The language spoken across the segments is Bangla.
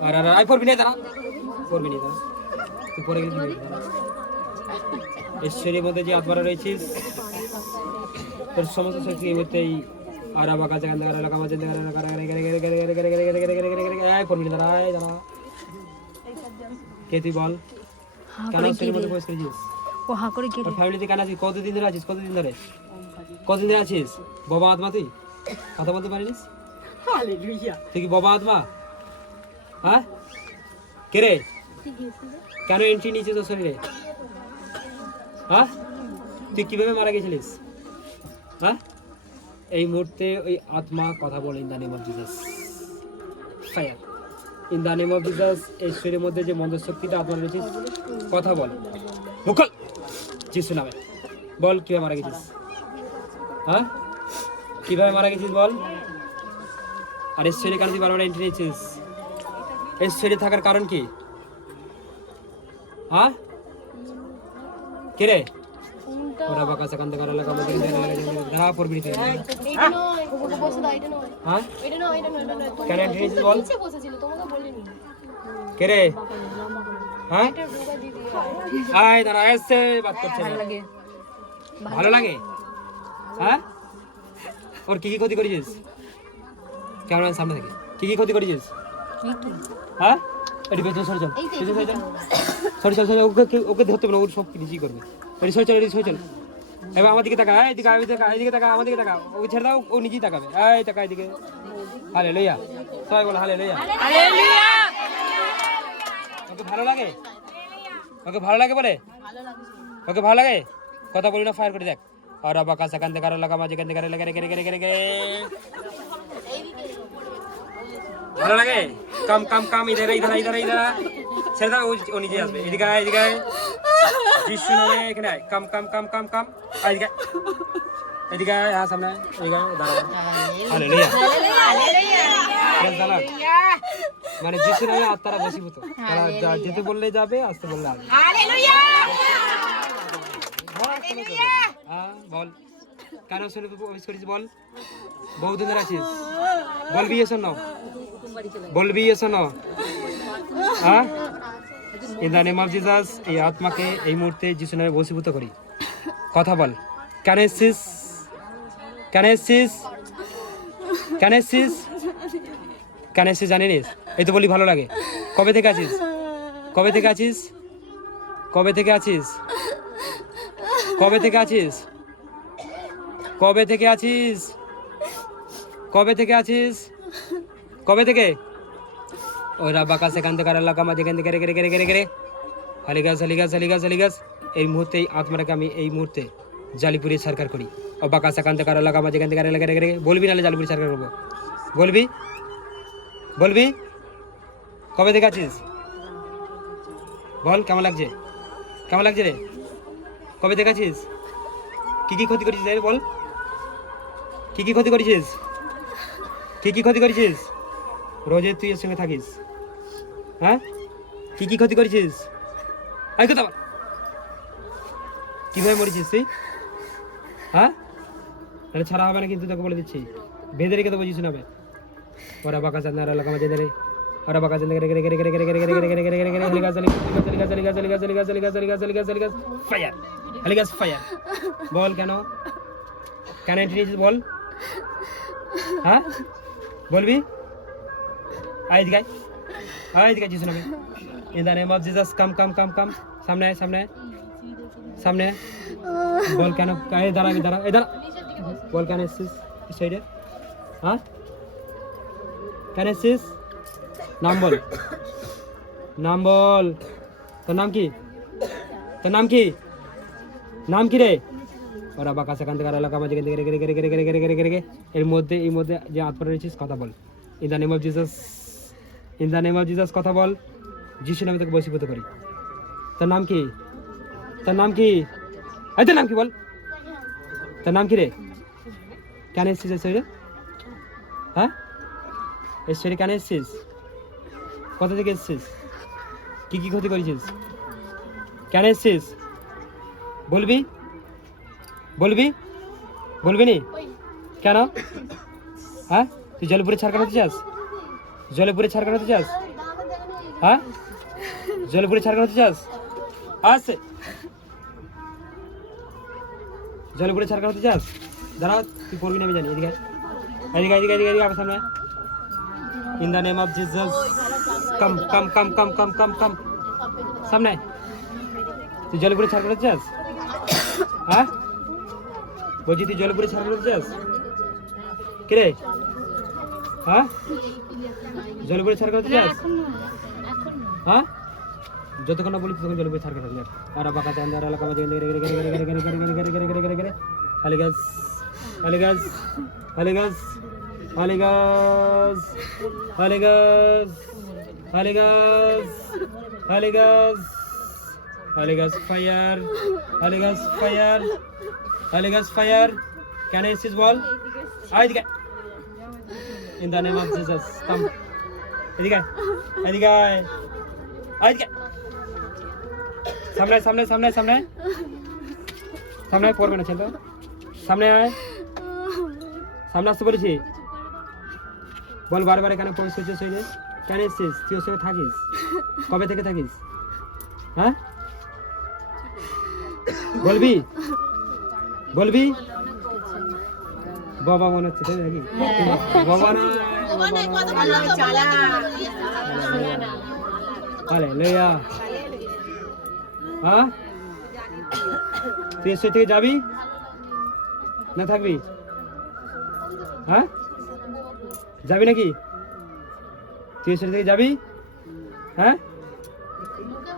আর কি। ঈশ্বরের মধ্যে যে আত্মারা রয়েছিস তোর সমস্ত শক্তি এই আর আবার কাছে কান্দে কারা লাগা মাঝে কারা কারা কারা কারা কারা কারা কারা কারা কারা কারা কারা কারা কারা আই পড়বি না দাঁড়া দাঁড়া কে তুই বল কেন মধ্যে প্রবেশ করেছিস ও হা করে কেঁদে ফ্যামিলিতে কেন আছিস কতদিন ধরে আছিস কতদিন ধরে কতদিন ধরে আছিস বাবা আত্মা তুই কথা বলতে পারিস তুই কি বাবা আত্মা হ্যাঁ? কে রে? কেন এন্ট্রি নিয়েছিস তোর শরীরে? হ্যাঁ? তুই কীভাবে মারা গেছিলিস? হ্যাঁ? এই মুহূর্তে ওই আত্মা কথা বলে in the name of Jesus fire in name of Jesus এই শরীরের মধ্যে যে মন্দ শক্তিটা আত্মা রয়েছে, কথা বল। মুখল যিশু নামে। বল, কীভাবে মারা গেছিস হ্যাঁ? কীভাবে মারা গেছিস বল? আর এই শরীরে কেন তুই বারবার এন্ট্রি নিয়েছিস? এই শরীরে থাকার কারণ কি? হ্যাঁ? কে রে? ওরা বাঁকা সেখান থেকে লাগা আমাদের ধরা পড়বি তুই এইটা নয় ওকে বসে দাও এটা নয়। হ্যাঁ? এটা নয় এটা নয় এটা নয়। কেন এন্ট্রি নিয়েছিস বল? নিচে বসেছিল তোমাকে বলিনি। কে রে? হ্যাঁ? এটা ঢোকা দিদি আয় দাঁড়া এসে বাত করছে না। লাগে। ভালো লাগে? হ্যাঁ? ওর কি কি ক্ষতি করেছিস? ক্যামেরার সামনে থেকে। কি কি ক্ষতি করেছিস? হ্যাঁ? এটি সরে চল। সরে চল সরে চল। সরে ওকে ওকে- ধরতে হবে ওর সব নিজেই করবে। এটি সরে চল এটি সরে চল। এবার আমার দিকে তাকা এই আমি তাকা এইদিকে তাকা আমার দিকে তাকা ওকে ছেড়ে দাও ও নিজেই তাকাবে। এই তাকা এইদিকে হালে লইয়া সবাই বলো হালে লইয়া ওকে ভালো লাগে? ওকে ভালো লাগে বলে? ওকে ভালো লাগে? কথা বলি না ফায়ার করে দেখ। আর আবার কাছে কান থেকে লাগা মাঝে কান থেকে লাগা রে রে রে রে রে ভালো লাগে? কাম কাম কাম ইধার ইধার ইধার ইধার। ছেড়ে দাও ও- নিজে আসবে। এদিকে আয় এদিকে আয়। যিশু নামে এখানে আয়। কাম কাম কাম কাম কাম। আয় এদিকে। এদিকে আয় হ্যাঁ সামনে। এদিকে আয় দাঁড়া। হালেলুয়া। বল দাঁড়া। মানে যিশু নামে আত্মারা বসীভূত তারা যেতে বললে যাবে আসতে বললে আসবে। হ্যাঁ বল। কেন শুনে প্রবেশ করেছিস বল। বহুদিন ধরে আছিস। বলবি এসো না বলবি এসো না হ্যাঁ? In the name of Jesus এই আত্মাকে এই মুহূর্তে যিশু নামে বসীভূত করি। কথা বল। কেন এসছিস? কেন এসছিস? কেন এসছিস? কেন এসছিস জানিস? এই তো বলি ভালো লাগে। কবে থেকে আছিস? কবে থেকে আছিস? কবে থেকে আছিস? কবে থেকে আছিস? কবে থেকে আছিস? কবে থেকে আছিস? কবে থেকে? ওরা বাঁকা সেখান থেকে আর এলাকা মাঝে এখান থেকে রেখে রেখে রেখে রেখে হালিগাস হালিগাস হালিগাস হালিগাস এই মুহূর্তে এই আত্মাটাকে আমি এই মুহূর্তে জালিপুরি সরকার করি। ও বাঁকা সেখান থেকে আর এলাকা মাঝে এখান থেকে রেখে রেখে বলবি নাহলে জালিপুরি সরকার করব। বলবি? বলবি? কবে থেকে আছিস? বল, কেমন লাগছে? কেমন লাগছে রে? কবে দেখাচ্ছিস কী কী ক্ষতি করেছিস রে বল? কী কী ক্ষতি করেছিস? কী কী ক্ষতি করেছিস? রোজে তুই এর সঙ্গে থাকিস হ্যাঁ কি কি ক্ষতি করেছিস আই কথা। কীভাবে মরেছিস তুই হ্যাঁ তাহলে ছাড়া হবে না কিন্তু তোকে বলে দিচ্ছি বেঁধে রেখে দেবো যিশু নামে ওরা বাঁকা চাঁদ নারা লাগা মাঝে ধরে ওরা বাঁকা চাঁদ রেখে রেখে রেখে রেখে রেখে রেখে রেখে রেখে রেখে রেখে হেলিগাস ফায়ার বল কেন কেন এন্ট্রি বল হ্যাঁ বলবি আয় এদিকে আয়। এদিকে যিশু নামে in the name of Jesus come come come come সামনে আয় সামনে সামনে বল কেন এই দাঁড়া এই দাঁড়া এই দাঁড়া বল কেন এসছিস সাইডে হ্যাঁ কেন এসছিস নাম বল নাম বল তোর নাম কি তোর নাম কি নাম কি রে ওরা বাঁকা সেখান থেকে এলাকা মাঝে রেখে রেখে রেখে রেখে রেখে রেখে রেখে রেখে এর মধ্যে এই মধ্যে যে আত্মা রয়েছিস কথা বল in the name of Jesus in the name of Jesus কথা বল। যিশু নামে তোকে বসীভূত করি। তার নাম কি? তার নাম কি? এই তোর নাম কি বল? তার নাম কি রে? কেন এসছিস এই শরীরে? হ্যাঁ? এই শরীরে কেন এসছিস? কোথা থেকে এসছিস? কি কি ক্ষতি করেছিস? কেন এসছিস? বলবি? বলবি? বলবি নি? কেন? হ্যাঁ? তুই জলপুরে ছাড় কাটাতে চাস? জলপুরে ছাড় কাটাতে চাস? হ্যাঁ? জলে পুরে ছাড় করতে চাস? আসে জলে পুরে ছাড় করতে চাস? দাঁড়াও তুই পড়বি না, আমি জানি, এদিকে এদিকে এদিকে এদিকে এদিকে আমার সামনে in the name of Jesus come come come come come come come সামনে তুই জলে পুরে ছাড় করতে চাস? হ্যাঁ? বলছি, তুই জলে পুরে ছাড় করতে চাস? কিরে? হ্যাঁ জলে পুরে ছাড় করতে চাস হ্যাঁ যতক্ষণ না বলি ততক্ষণ জলে পুরে ছাড় করতে চাস আর বাঁকাতে আন্দার এলাকা মাঝে গেরে গেরে গেরে গেরে গেরে গেরে গেরে গেরে গেরে গেরে গেরে গেরে খালি গাছ খালি গাছ খালি গাছ খালি গাছ খালি গাছ খালি গাছ খালি গাছ খালি গাছ ফায়ার খালি গাছ ফায়ার খালি গাছ ফায়ার কেন এসেছিস বল আয় in the name of Jesus come এদিকে এদিকে এদিকে সামনে সামনে সামনে সামনে। সামনে পড়বে না, ছেলে। সামনে আয়। সামনে আসতে বলেছি। বল বারবার এখানে প্রবেশ করছিস শরীরে কেন এসছিস? তুই ওর সঙ্গে থাকিস? কবে থেকে থাকিস? হ্যাঁ? বলবি? বলবি? বাবা মনে হচ্ছে তাই নাকি? বাবা না আলে লইয়া। হ্যাঁ? তুই এসে থেকে যাবি? না থাকবি? হ্যাঁ? যাবি নাকি? তুই এসে থেকে যাবি? হ্যাঁ?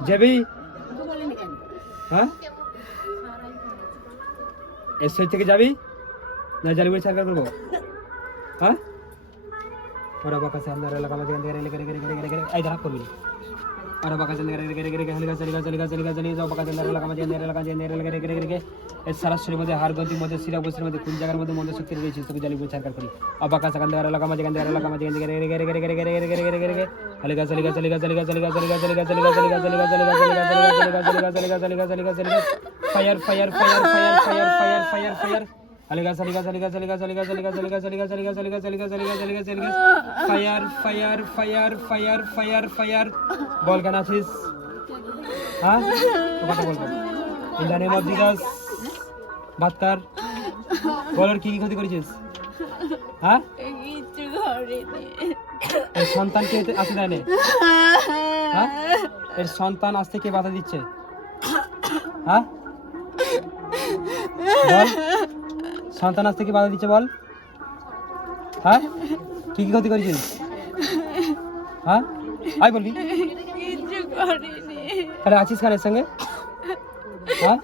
যাবি? হ্যাঁ? এসে থেকে যাবি? না জালিগুড়ি সরকার করব হ্যাঁ ওরা বাকা সামনে এলাকা মাঝে গেরে গেরে গেরে গেরে গেরে গেরে এই দাঁড়া করবি ওরা বাকা সামনে গেরে গেরে গেরে গেরে চলি গা চলি গা চলি গা চলি যাও বাকা সামনে এলাকা মাঝে এলাকা গেরে গেরে গেরে গেরে গেরে এই সারাশ্রীর মধ্যে হারগতির মধ্যে সিরাবসের মধ্যে কোন জায়গার মধ্যে মধ্যে শক্তি রয়েছে তোকে জালিগুড়ি সরকার করি আবাকা সামনে এলাকা মাঝে গেরে এলাকা মাঝে গেরে গেরে গেরে গেরে গেরে গেরে গেরে গেরে গেরে চলি গা চলি গা চলি গা চলি গা চলি গা চলি গা চলি গা চলি গা চলি গা চলি চলি চলি চলি চলি চলি চলি চলি চলি fire fire fire fire fire fire fire fire চলিগা চলিগা চলিগা চলিগা চলিগা চলিগা চলিগা চলিগা চলিগা চলিগা চলিগা চলিগা চলিগা চলিগা fire fire fire fire fire fire বল কেন আছিস হ্যাঁ কথা বলব in the name of Jesus বাত্তার বল কি কি ক্ষতি করেছিস হ্যাঁ কিচ্ছু করিনি এর সন্তানকে এতে আসতে দেয় না হ্যাঁ এর সন্তান আসতে কে বাধা দিচ্ছে হ্যাঁ সন্তান আসতে কে বাধা দিচ্ছে বল। হ্যাঁ? কি কি ক্ষতি করেছিস? হ্যাঁ? আই বলবি। তাহলে আছিস কার সঙ্গে? হ্যাঁ?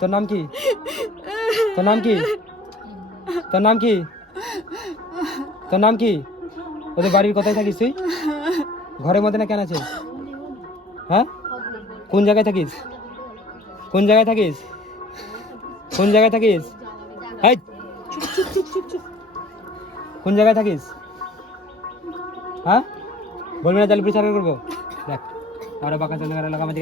তোর নাম কি? তোর নাম কি? তোর নাম কি? তোর নাম কি? ওদের বাড়ির কোথায় থাকিস তুই? ঘরের মধ্যে না কেন আছে হ্যাঁ? কোন জায়গায় থাকিস? কোন জায়গায় থাকিস? কোন জায়গায় থাকিস এই কোন জায়গায় থাকিস হ্যাঁ বলবি না জালি বিচার করব দেখ আর বাঁকা চন্দ্র এলাকা আমাদের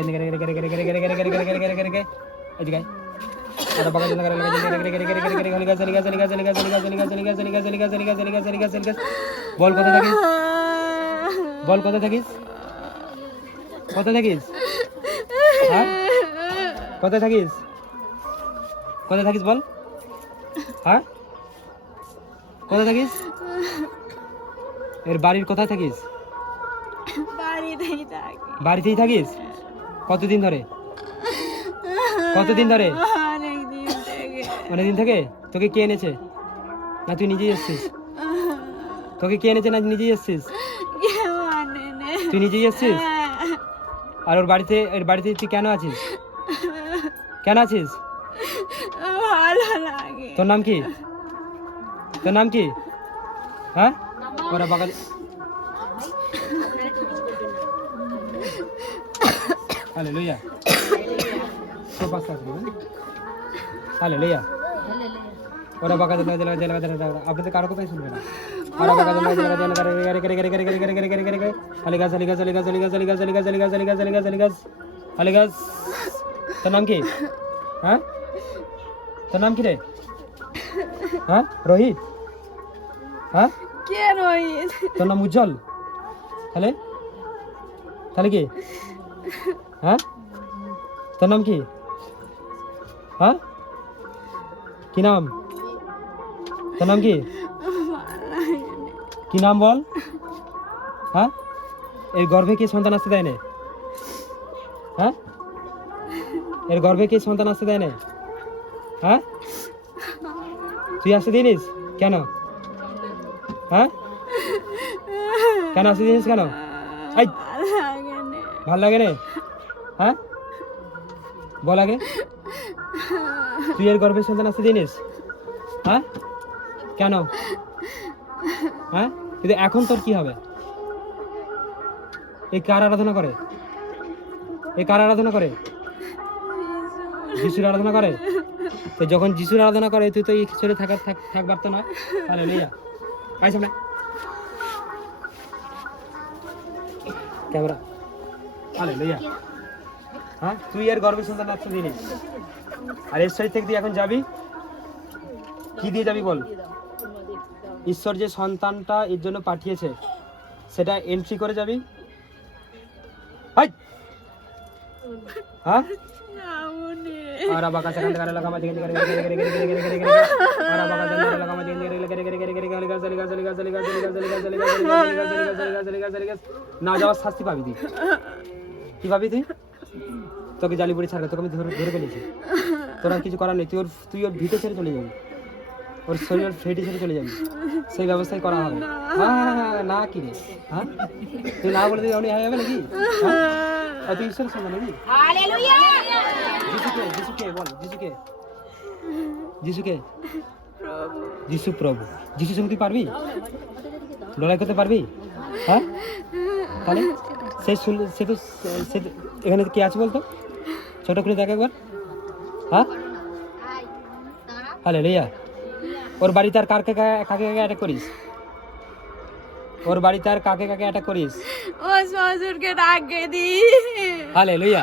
চলিগা চলিগা চলিগা চলিগা চলিগা চলিগা চলিগা চলিগা চলিগা চলিগা চলিগা বল থাকিস বল থাকিস থাকিস হ্যাঁ কোথায় থাকিস কোথায় থাকিস বল? হ্যাঁ? কোথায় থাকিস? এর বাড়ির কোথায় থাকিস? বাড়িতেই থাকিস? কতদিন ধরে? কতদিন ধরে? অনেক দিন থেকে। অনেকদিন থেকে? তোকে কে এনেছে? না তুই নিজেই এসছিস? তোকে কে এনেছে না নিজেই এসছিস? তুই নিজেই এসছিস? আর ওর বাড়িতে এর বাড়িতে তুই কেন আছিস? কেন আছিস? তোর নাম কি তোর নাম কি হ্যাঁ ওরা বাগান হ্যালো লইয়া সোফা সাথ হ্যালো লইয়া ওরা বাগা জেলা জেলা জেলা জেলা আপনাদের কারও কথাই শুনবে না ওরা বাগা জেলা জেলা জেলা করে গেরে গেরে গেরে গেরে গেরে গেরে গেরে গেরে গেরে খালি গাছ খালি গাছ খালি গাছ খালি গাছ খালি গাছ খালি গাছ খালি গাছ খালি গাছ খালি গাছ খালি গাছ খালি গাছ তোর নাম কি হ্যাঁ তোর নাম কি রে হ্যাঁ রোহিত? হ্যাঁ? কে রহিত? তোর নাম উজ্জ্বল? তাহলে? তাহলে কি? হ্যাঁ? তোর নাম কি? হ্যাঁ? কি নাম? তোর নাম কি? কি নাম বল? হ্যাঁ? এর গর্ভে কি সন্তান আসতে দেয় না হ্যাঁ? এর গর্ভে কি সন্তান আসতে দেয় না হ্যাঁ? তুই আসতে দিনিস কেন? হ্যাঁ? কেন আসতে দিনিস কেন? ভালো লাগে লাগে হ্যাঁ? বল আগে। তুই এর গর্ভে সন্তান আসতে দিনিস হ্যাঁ? কেন? হ্যাঁ? কিন্তু এখন তোর কি হবে? এই কার আরাধনা করে? এই কার আরাধনা করে? যিশুর আরাধনা করে? তো যখন যিশুর আরাধনা করে, তুই তো এই ছেড়ে থাকার থাক থাকবার তো না তাহলে লইয়া আয় সামনে। ক্যামেরা তাহলে লইয়া হ্যাঁ তুই এর গর্ভে সন্তান আসতে দিনি আর এর সাইড থেকে তুই এখন যাবি? কি দিয়ে যাবি বল? ঈশ্বর যে সন্তানটা এর জন্য পাঠিয়েছে, সেটা এন্ট্রি করে যাবি? হাই! হ্যাঁ যাবনে আর বাকা সেখান থেকে লাগা মাঝে গেলে গেলে গেলে গেলে গেলে গেলে গেলে গেলে আর বাকা সেখান থেকে লাগা মাঝে গেলে গেলে গেলে গেলে গেলে গেলে গেলে গেলে গেলে গেলে গেলে গেলে গেলে গেলে গেলে না যাওয়ার শাস্তি পাবি তুই কি পাবি তুই তোকে জালিপুরি ছাড়বে তোকে ধরে ফেলেছি তোর আর কিছু করার নেই তুই ওর তুই ওর ভিটে ছেড়ে চলে যাবি ওর শরীর ফেটে ছেড়ে চলে যাবি সেই ব্যবস্থাই করা হবে হ্যাঁ হ্যাঁ, হ্যাঁ, না কি রে হ্যাঁ তুই না বলে তুই অনেক হয়ে যাবে নাকি হ্যাঁ? তুই ঈশ্বরের সঙ্গে নাকি বল যিশুকে? যিশুকে? যিশু প্রভু। যিশুর সঙ্গে তুই পারবি? লড়াই করতে পারবি? হ্যাঁ? তাহলে? সে সে তো সে এখানে কে আছে বলতো? ছোট করে দেখ একবার। হ্যাঁ? হ্যালো লইয়া ওর বাড়িতে আর কাকে কাকে কাকে কাকে অ্যাটাক করিস? ওর বাড়িতে আর কাকে কাকে অ্যাটাক করিস? ও শ্বশুরকে ডাকে দি। হ্যালো লইয়া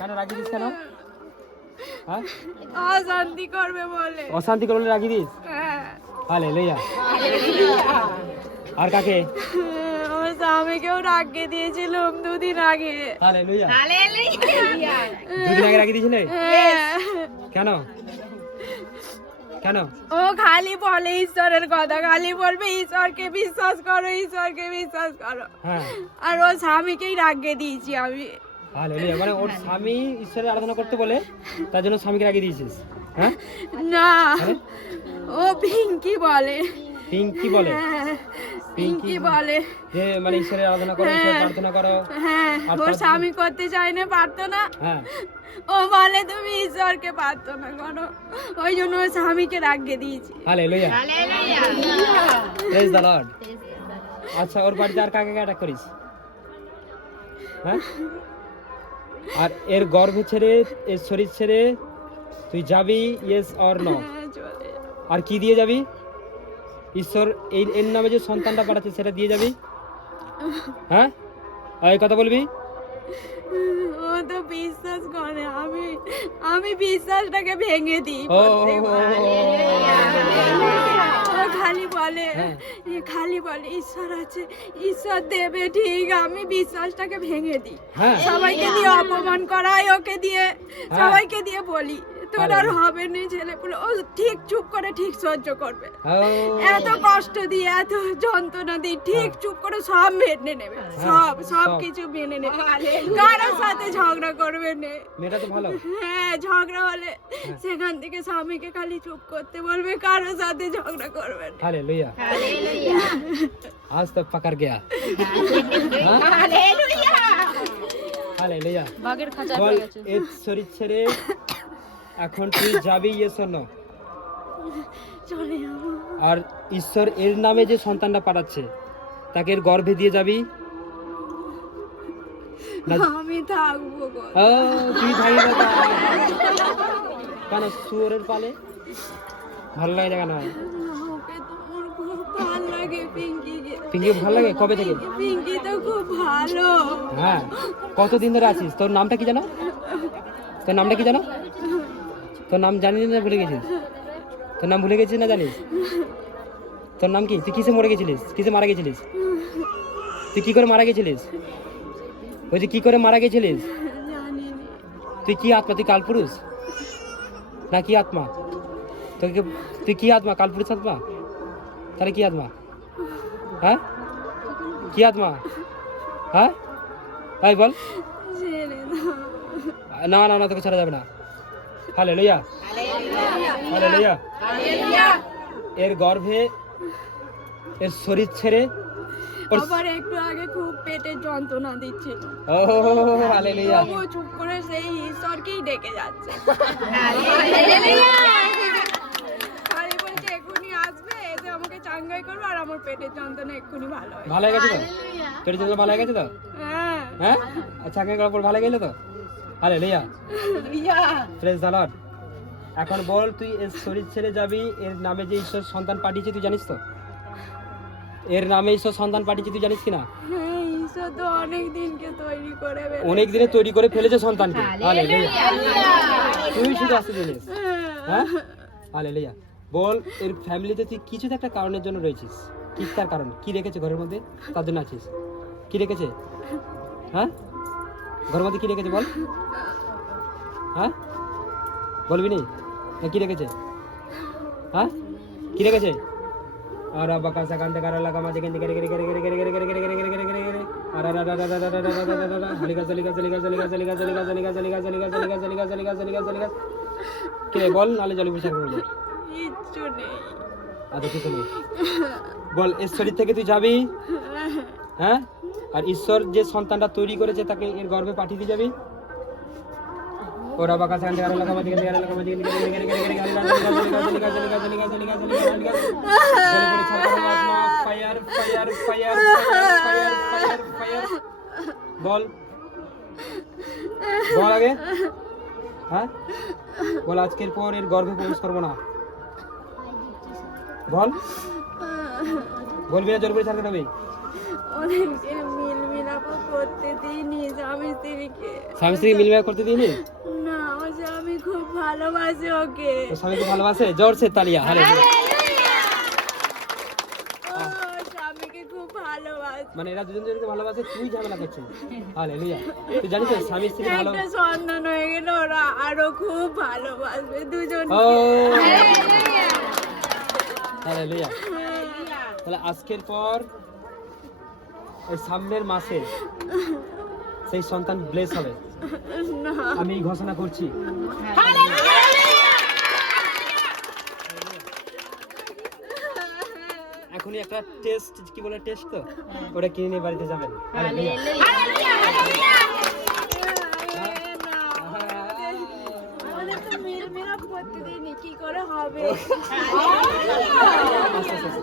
কেন রাগি দিস কেন? হ্যাঁ? অশান্তি করবে বলে। অশান্তি করলে রাগি দিস? হ্যাঁ। হ্যালো লইয়া। আর কাকে? ও স্বামীকেও ডাকে দিয়েছিলাম দুদিন আগে। হ্যালো লইয়া। দুদিন আগে রাগি দিয়েছিলে? হ্যাঁ। কেন? কেন? ও খালি বলে ঈশ্বরের কথা খালি বলবে ঈশ্বরকে বিশ্বাস করো ঈশ্বরকে বিশ্বাস করো। হ্যাঁ। আর ও স্বামীকেই রাগে দিয়েছি আমি। হ্যালো লইয়া মানে ওর স্বামী ঈশ্বরের আরাধনা করতে বলে তার জন্য স্বামীকে রাগি দিয়েছিস হ্যাঁ? না। ও পিঙ্কি বলে। পিঙ্কি বলে? হ্যাঁ, পিঙ্কি বলে। যে মানে ঈশ্বরের আরাধনা করো ঈশ্বরের প্রার্থনা করো। হ্যাঁ ওর স্বামী করতে চায় না পারতো না। হ্যাঁ। ও বলে তুমি ঈশ্বরকে প্রার্থনা করো। ওই জন্য ওর স্বামীকে রাগিয়ে দিয়েছি। হ্যালো লইয়া প্রেজ দ্য লর্ড আচ্ছা ওর বাড়িতে আর কাকে অ্যাটাক করিস? হ্যাঁ? আর এর গর্ভ ছেড়ে এর শরীর ছেড়ে তুই যাবি ইয়েস অর ন হ্যাঁ, আর কি দিয়ে যাবি ঈশ্বর এই এর নামে যে সন্তানটা পাঠাচ্ছে সেটা দিয়ে যাবি হ্যাঁ আর এই কথা বলবি ও তো বিশ্বাস করে আমি আমি বিশ্বাসটাকে ভেঙে দিই খালি বলে হ্যাঁ। খালি বলে ঈশ্বর আছে ঈশ্বর দেবে ঠিক আমি বিশ্বাসটাকে ভেঙে দিই। হ্যাঁ। সবাইকে দিয়ে অপমান করাই ওকে দিয়ে সবাইকে দিয়ে বলি। তোর আর হবে না ছেলেপুলে। ও ঠিক চুপ করে ঠিক সহ্য করবে। এত কষ্ট দিয়ে এত যন্ত্রণা দিয়ে ঠিক চুপ করে সব মেনে নেবে। সব সব সব। কিছু মেনে নেবে। কারোর সাথে ঝগড়া করবে না। মেয়েটা তো ভালো। হ্যাঁ ঝগড়া হলে সেখান থেকে স্বামীকে খালি চুপ করতে বলবে কারোর সাথে ঝগড়া করবে না। হালে লইয়া আজ তো পাকার গয়া। হালে লইয়া বাঘের খাঁচা বল এর শরীর ছেড়ে এখন তুই যাবি ইয়ে শোন চলে যাব। আর ঈশ্বর এর নামে যে সন্তানটা পাঠাচ্ছে তাকে এর গর্ভে দিয়ে যাবি? আমি থাকব ও, তুই থাকি না কেন শুয়োরের পালে? ভালো লাগে জায়গা লাগে পিঙ্কি ভালো লাগে? কবে থেকে? পিঙ্কি তো খুব ভালো। হ্যাঁ কতদিন ধরে আছিস? তোর নামটা কি জানো? তোর নামটা কি জানো? তোর নাম জানিস না ভুলে গেছিস? তোর নাম ভুলে গেছিস না জানিস? তোর নাম কি? তুই কিসে মরে গেছিলিস? কিসে মারা গেছিলিস? তুই কি করে মারা গেছিলিস? ওই যে কি করে মারা গেছিলিস? তুই কি আত্মা? তুই কালপুরুষ? না কি আত্মা? তোকে তুই কি আত্মা? কালপুরুষ আত্মা? তাহলে কি আত্মা? হ্যাঁ? কি আত্মা? হ্যাঁ? ভাই বল। না না না তোকে ছাড়া যাবে না। হালে লইয়া হালে এর গর্ভে এর শরীর ছেড়ে আবার একটু আগে খুব পেটে যন্ত্রণা দিচ্ছিল ও হালে লইয়া তবুও চুপ করে সেই ঈশ্বরকেই ডেকে যাচ্ছে। আরে বলছে এক্ষুনি আসবে এসে আমাকে চাঙ্গাই করবে আর আমার পেটের যন্ত্রণা এক্ষুনি ভালো ভালো হয়ে গেছে তো? তোর জন্য ভালো হয়ে গেছে তো? হ্যাঁ। হ্যাঁ? আচ্ছা আগে করার পর ভালো গেলে তো? হালে লইয়া প্রেস দালট এখন বল তুই এর শরীর ছেড়ে যাবি এর নামে যে ঈশ্বর সন্তান পাঠিয়েছে তুই জানিস তো? এর নামে ঈশ্বর সন্তান পাঠিয়েছে তুই জানিস কিনা হ্যাঁ অনেক দিনকে তৈরি করে ফেলেছে। অনেক দিনে তৈরি করে ফেলেছে সন্তানকে। তুই শুধু আসতে জানিস হ্যাঁ। হালে লইয়া বল এর ফ্যামিলিতে তুই কিছু তো একটা কারণের জন্য রয়েছিস। কি তার কারণ? কি রেখেছে ঘরের মধ্যে? তার জন্য আছিস। কি রেখেছে? হ্যাঁ? ঘরের মধ্যে কি রেখেছে বল হ্যাঁ বলবি নি কি রেখেছে হ্যাঁ কি রেখেছে আর বাকা সাকান থেকে আর লাগা মাঝে গেরে গেরে গেরে গেরে গেরে গেরে গেরে গেরে আর আর আর আর আর আর আর আর আর জলিকা জলিকা জলিকা জলিকা জলিকা জলিকা জলিকা জলিকা জলিকা জলিকা জলিকা কে বল নালে জলি বিশাল করব কিচ্ছু নেই আচ্ছা কিছু নেই বল এর শরীর থেকে তুই যাবি হ্যাঁ আর ঈশ্বর যে সন্তানটা তৈরি করেছে তাকে এর গর্বে পাঠিয়ে দিয়ে যাবে ওরা বাঁকা সান্ডে আর লাগা বাদিকে আর লাগা বাদিকে লিখে লিখে লিখে লিখে fire fire fire fire fire fire বল বল আগে হ্যাঁ বল আজকের পর এর গর্ভে প্রবেশ করব না বল বলবি না জোর করে ছাড়তে হবে করতে দিইনি স্বামী স্ত্রীকে। স্বামী স্ত্রী মিলমিলা করতে দিইনি? না আমার স্বামী খুব ভালোবাসে ওকে। তোর স্বামীকে ভালোবাসে? জোর সে তালিয়া হারে ও স্বামীকে খুব ভালোবাসে। মানে এরা দুজন দুজনকে ভালোবাসে তুই ঝামেলা করছিস। হালে লুইয়া তুই জানিস স্বামী স্ত্রী ভালো একটা সন্তান হয়ে গেল ওরা আরও খুব ভালোবাসবে দুজন হালে লুইয়া তাহলে আজকের পর এই সামনের মাসে সেই সন্তান ব্লেস হবে। আমি ঘোষণা করছি। এখনই একটা টেস্ট কি বলে টেস্ট তো? হ্যাঁ। ওটা কিনে নিয়ে বাড়িতে যাবেন। আচ্ছা, আচ্ছা, আচ্ছা।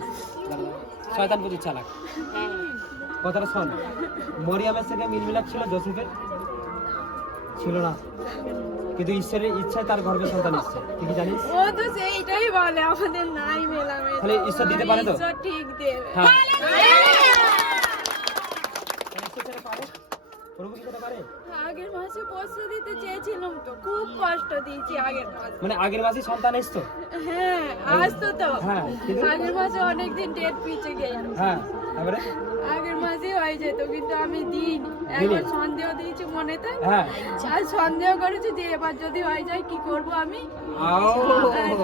শয়তান বুঝি চালাক। হ্যাঁ। কথাটা শোন। মরিয়ামের থেকে মিলমিলাপ ছিল জোসেফের ছিল না। কিন্তু ঈশ্বরের ইচ্ছায় তার গর্ভে সন্তান এসছে। তুই কি জানিস? ও তো সেইটাই বলে আমাদের নাই মেলামেশা তাহলে ঈশ্বর দিতে পারে তো? ঈশ্বর ঠিক দেবে। হ্যাঁ। আগের মাসে পয়সা দিতে চেয়েছিলাম তো খুব কষ্ট দিয়েছি আগের মাসে। মানে আগের মাসে সন্তান এসতো হ্যাঁ আসতো তো। হ্যাঁ? আগের মাসে অনেকদিন ডেট পিছে গেছে হ্যাঁ তারপরে? আগের মাসে হয়ে যেত কিন্তু আমি দিইনি। দিলি? একবার সন্দেহ দিয়েছি মনেতে। হ্যাঁ। আর সন্দেহ করেছি যে এবার যদি হয়ে যায় কি করব আমি?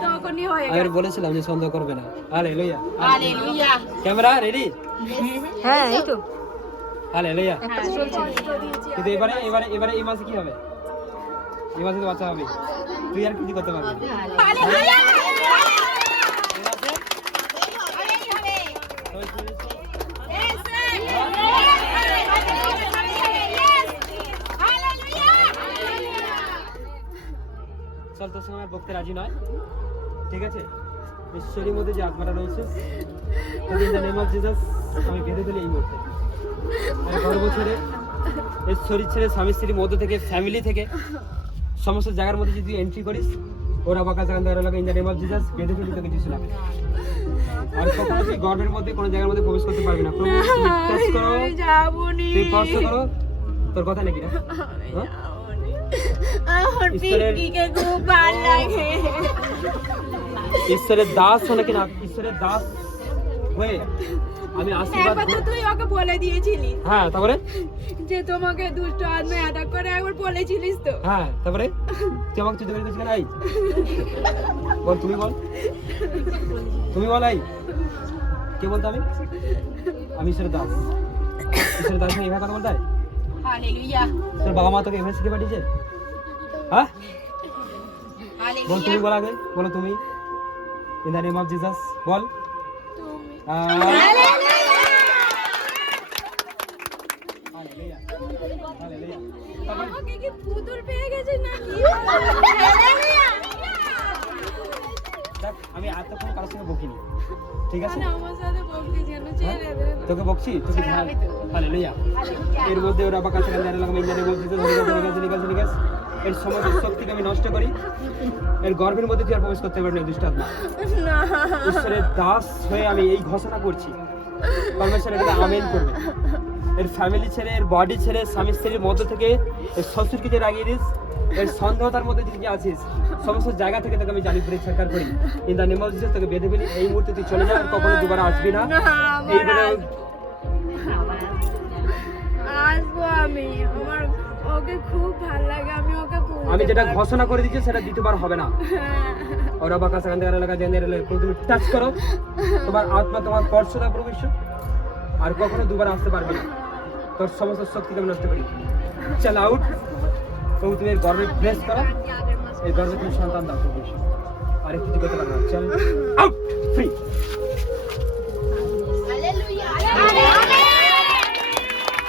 তখনই হয়ে গেল বলেছিলাম যে সন্দেহ করবে না। হালেলুয়া। ক্যামেরা রেডি হ্যাঁ এই তো। হালেলুয়া। দিয়েছি কিন্তু এবারে এবারে এবারে এই মাসে কি হবে? এই মাসে তো বাচ্চা হবে। তুই আর কিছু করতে পারবি না। এই মাসে? সবাই শুনেছো? সঙ্গে আর বকতে রাজি নয়। ঠিক আছে? ঈশ্বরের মধ্যে যে আত্মাটা রয়েছে in the name of Jesus আমি বেঁধে ফেলি এই মুহূর্তে। আর গর্ব ছেড়ে এর ছেড়ে স্বামী স্ত্রীর মধ্য থেকে ফ্যামিলি থেকে সমস্ত জায়গার মধ্যে যদি এন্ট্রি করিস ওরা বাঁকা জায়গা দেওয়ার লাগে in the name of Jesus বেঁধে ফেলি তোকে কিছু লাগে আর কখনো তুই গর্বের মধ্যে কোনো জায়গার মধ্যে প্রবেশ করতে পারবি না। প্রভু করো। তুই স্পর্শ করো। তোর কথা নাকি না? ঈশ্বরের- ঈশ্বরের দাস হলে কিনা ঈশ্বরের দাস হয়ে আমি আশীর্বাদ একবার তো তুই ওকে বলে দিয়েছিলি। হ্যাঁ তারপরে? যে তোমাকে দুষ্ট আদমে অ্যাটাক করে একবার বলেছিলিস তো। হ্যাঁ তারপরে? তুই আমাকে চুদি করে কেন? আই বল তুমি বল। তুমি বল আই কে বলতো আমি? আমি ঈশ্বর দাস। ঈশ্বরের দাস এভাবে কথা বলতে হয়? তোর বাবা মা তোকে এভাবে শিখে পাঠিয়েছে? হ্যাঁ? বল তুমি বল আগে। বলো তুমি। In the name of Jesus বল. আমাকে কি পুতুল পেয়ে গেছিস নাকি? দেখ, আমি এতক্ষণ কারোর সঙ্গে বকিনি। ঠিক আছে? মানে ছেড়ে তোকে বকছি। তুই হালেলুয়া এর মধ্যে ওরা বাঁকা সেখানে দাঁড়িয়ে লাগাম ইঞ্জানের মধ্যে তো গেছে গেছে গেছে। এর সমস্ত শক্তিকে আমি নষ্ট করি। এর গর্ভের মধ্যে তুই আর প্রবেশ করতে পারবি না দুষ্ট না। ঈশ্বরের দাস হয়ে আমি এই ঘোষণা করছি। পরমেশ্বর এটাকে আমেন করবে। এর ফ্যামিলি ছেড়ে এর বডি ছেড়ে স্বামী স্ত্রীর মধ্য থেকে এর শ্বশুরকে যে রাগিয়ে দিস এর সন্দেহতার মধ্যে তুই যে আছিস? সমস্ত জায়গা থেকে তোকে আমি জানি ফিরে সরকার করি। In the name of Jesus তোকে বেঁধে ফেলি। এই মুহূর্তে তুই চলে যা আর কখনো দুবার আসবি না। এই বলে আসব আমি। আমার ওকে খুব ভালো লাগে আমি ওকে আমি যেটা ঘোষণা করে দিচ্ছি সেটা দ্বিতীয়বার হবে না। ওরা বাঁকা সেখান থেকে এলাকা জেনে এলে তুমি টাচ করো। তোমার আত্মা তোমার স্পর্শ দেয় প্রভু আর কখনো দুবার আসতে পারবে না। তোর সমস্ত শক্তি আমি নষ্ট করি। চাল আউট প্রভু তুমি এর গর্বে ব্লেস করো এই গর্বে তুমি সন্তান দাও প্রভু। আর কিছু করতে পারো না চল। Out free